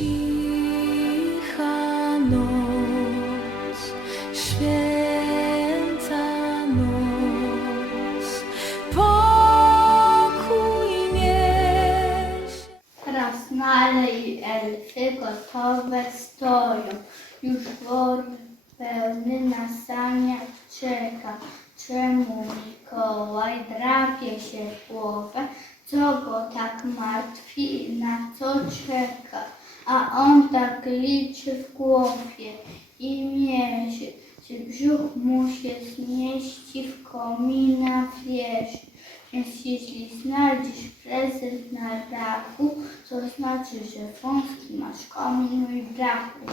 Cicha noc, święta noc, pokój niesie. Krasnale i elfy gotowe stoją, już wor pełny na saniach czeka. Czemu Mikołaj drapie się w głowę, co go tak martwi i na co czeka? A on tak liczy w głowie i mierzy, czy brzuch mu się zmieści w komina wieży. Więc jeśli znajdziesz prezent na dachu, to znaczy, że wąski masz komin mój brachu.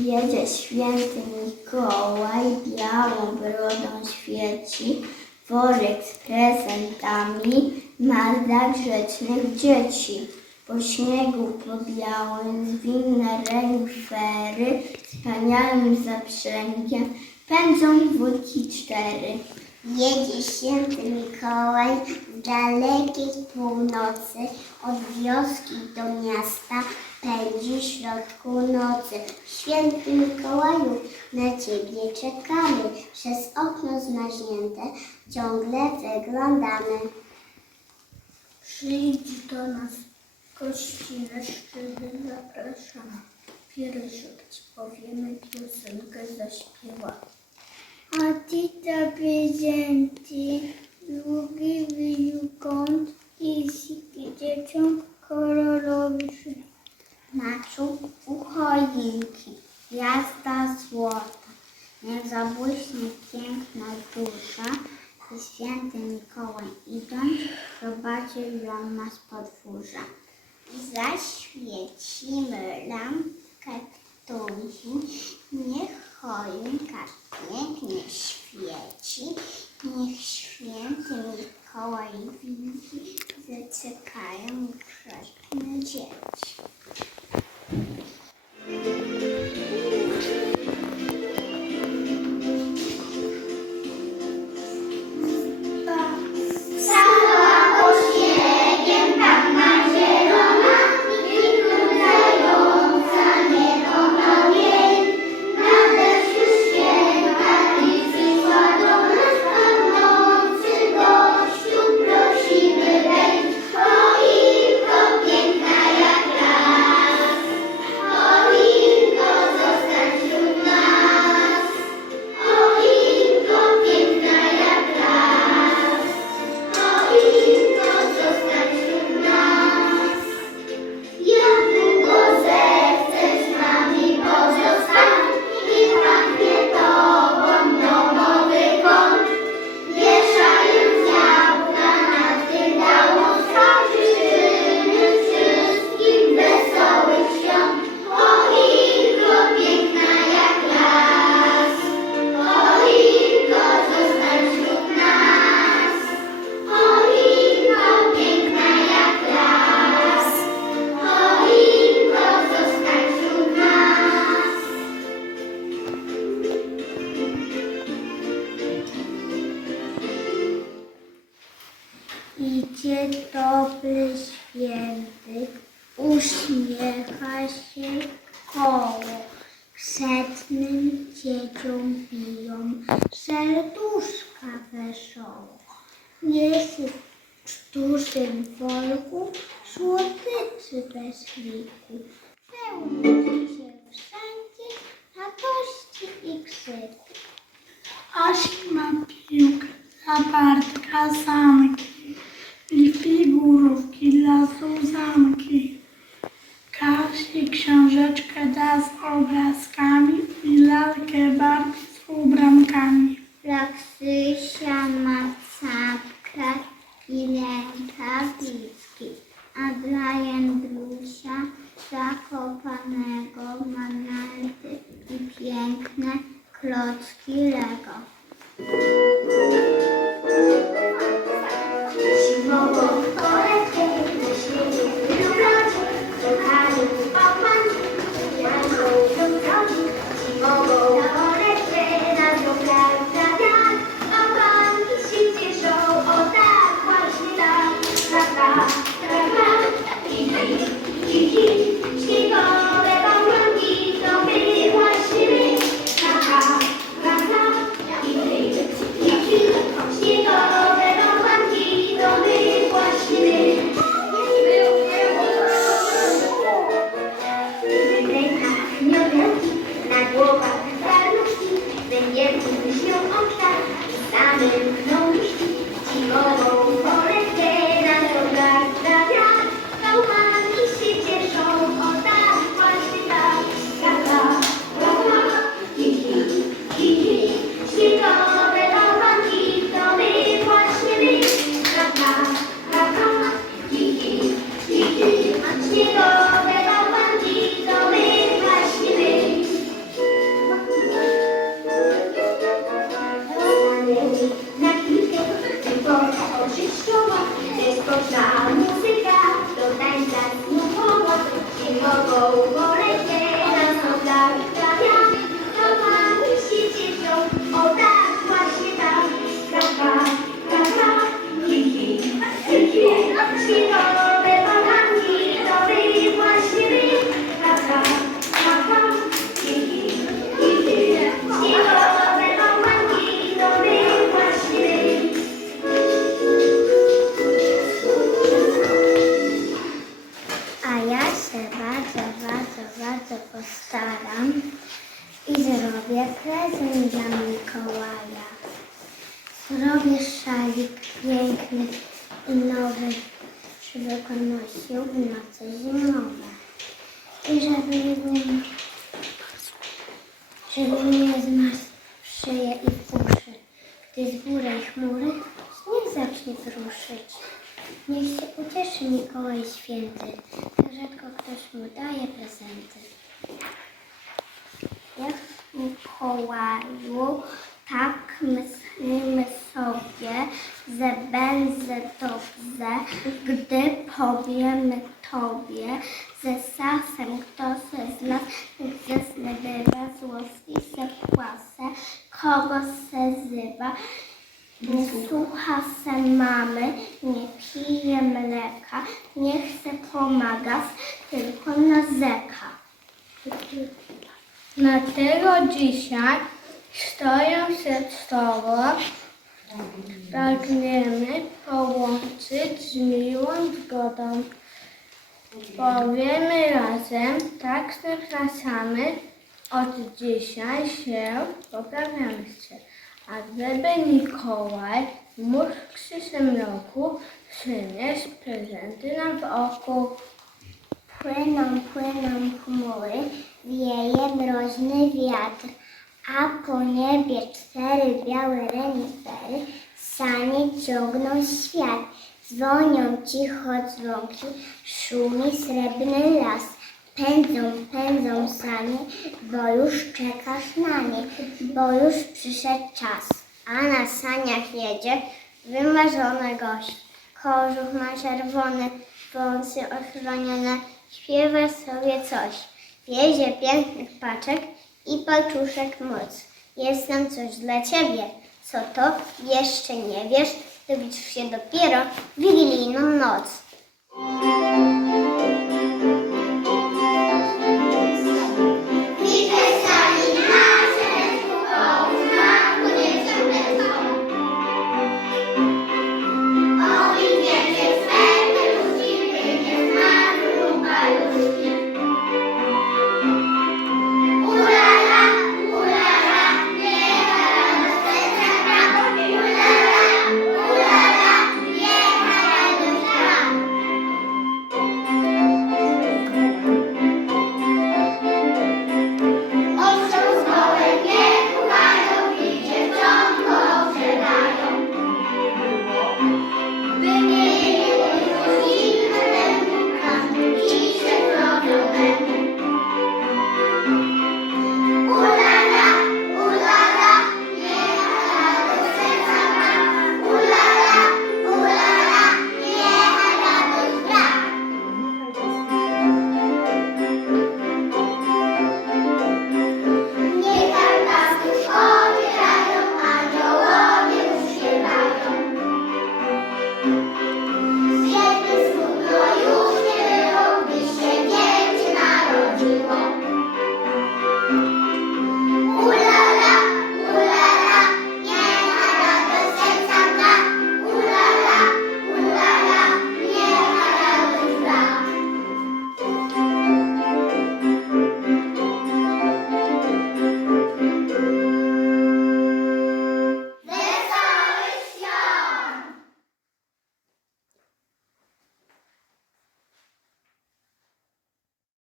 Jedzie święty Mikołaj, białą brodą świeci, worek z prezentami ma dla grzecznych dzieci. Po śniegu po białym zwinne renifery, wspaniałym zaprzęgiem pędzą wódki cztery. Jedzie święty Mikołaj z dalekiej północy, od wioski do miasta pędzi w środku nocy. Święty Mikołaju, na Ciebie czekamy, przez okno zmarznięte ciągle wyglądamy. Przyjdź do nas, gościnę szczerze zapraszamy. Piersiok Ci powiemy, piosenkę zaśpiewamy. A ty to prezenty, długi wyjukąt i kolorowy szyb. Na czubku choinki, gwiazda złota, niech zabłyśnie piękna dusza, i święty Mikołaj idąc, zobaczy ją na z podwórza. Zaświecimy lampkę tuzi, niech choinka się koło, setnym dzieciom biją serduszka wesoło. Niesie w dużym worku słodyczy bez liku. Pełni się wszędzie radości i krzyku. Asi ma piłkę, zapartka, zamki i figurówki dla Zuzanki. Książeczkę da z obrazkami i lalkę Barbie z ubrankami. Laksysia ma czapkę i rękawiczki, a dla Jędrusia zakopanego ma i piękne klocki Lego. I żeby nie było, żeby nie zmarzł w szyję i uszy. Gdy z góry chmury śnieg zacznie kruszyć. Niech się ucieszy Mikołaj Święty, że rzadko ktoś mu daje prezenty. Jak Mikołaju, tak myślimy sobie, że będzie dobrze, gdy powiemy Dlatego dzisiaj, stojąc przed Tobą, pragniemy połączyć z miłą zgodą. Powiemy razem, tak wracamy, od dzisiaj się poprawiamy się. A żeby Mikołaj mógł w przyszłym roku przynieść prezenty nam w oku. Płyną, płyną chmury, wieje mroźny wiatr, a po niebie cztery białe renifery, sanie ciągną świat. Dzwonią cicho dzwonki, szumi srebrny las. Pędzą, pędzą sanie, bo już czekasz na nie, bo już przyszedł czas. A na saniach jedzie wymarzony gość. Kożuch ma czerwony, wąsy ochronione, śpiewa sobie coś. Wiezie pięknych paczek i paczuszek moc. Jestem coś dla ciebie. Co to? Jeszcze nie wiesz, dowiesz się dopiero w wigilijną noc.